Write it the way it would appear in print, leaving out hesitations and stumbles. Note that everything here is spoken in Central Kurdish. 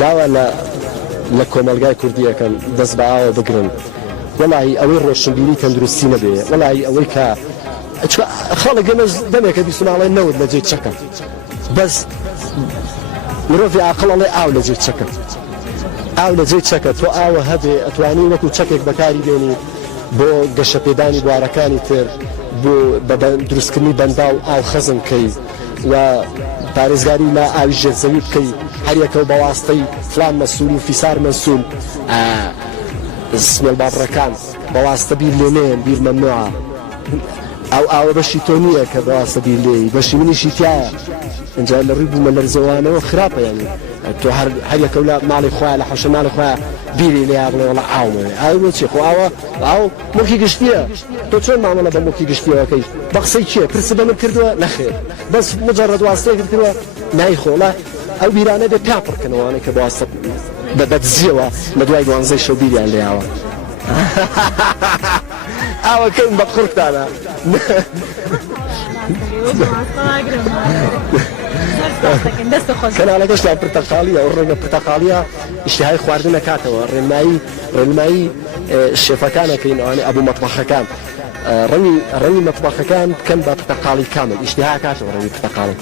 داوا لە کۆمەلگای کوردیەکەن دەست بەئاوە بگرن وەڵی ئەوەی ڕۆشنبیری تەندروستی نەبێ وەڵی ئەوەی کە خەڵک دەمێکە بیستماڵی نەوت لە جێ چەکە بەس مرۆڤی عاقڵ ئەڵێ ئاو لە جێ چەکە ئاو لە جێ چەکە تۆ ئاوە هەبێ ئەتوانی وەکو چەکێک بەکاری بێنی بۆ گەشەپێدانی بوارەکانی تر بۆ دروستکردنی بەندا و ئاو خەزم بکەی و پارێزگاری لە ئاوی ژێرزەوی بکەی هەریەکە و بەواستەی فلان مەسوول و فیسار مەسوول سمێڵ بابڕەکان بەواستە بیر لێنێن بیر مەمنوعە ئەو ئاوە بەشی تۆ نییە کە بەواستە بیر لێی بەشی منیشی تایە اینجا لە ڕووی بوومە لەرزەوانەوە خراپە یانی تۆ هەریەکە لە ماڵی خۆیان لە حەوشە ماڵی خۆیان بیری لێ بڵێ وەڵا ئاومێ ئاو بۆچی خۆ ئاو موکی گشتیە تۆ چۆن مامەڵە بە موکی گشتیەوەکەی بە قسەی چییە پرسە بە من کردووە نەخێر بەس مجرد واستەیەکت کردووە نایخۆڵە ئەو بیرانە دێ پیا پڕکەنەوەوانەی کە بەواستە بەدزیەوە لە دوای 12 شەو بیریان لێیاوە ئاوەکەم بە قورتانە کەناڵەکەش لا پرتەقاڵیە ئەو ڕێگە پرتەقاڵیە ئیشتیهای خواردن نەکاتەوە ڕێنمایی شێفەکانەکەین ئەوانەی ئەبوو مەطبەخەکان ڕەنی مەطبەخەکان بکەن بە پرتەقاڵی کامل ئیشتیها کاتەوە ڕەنی پرتەقاڵی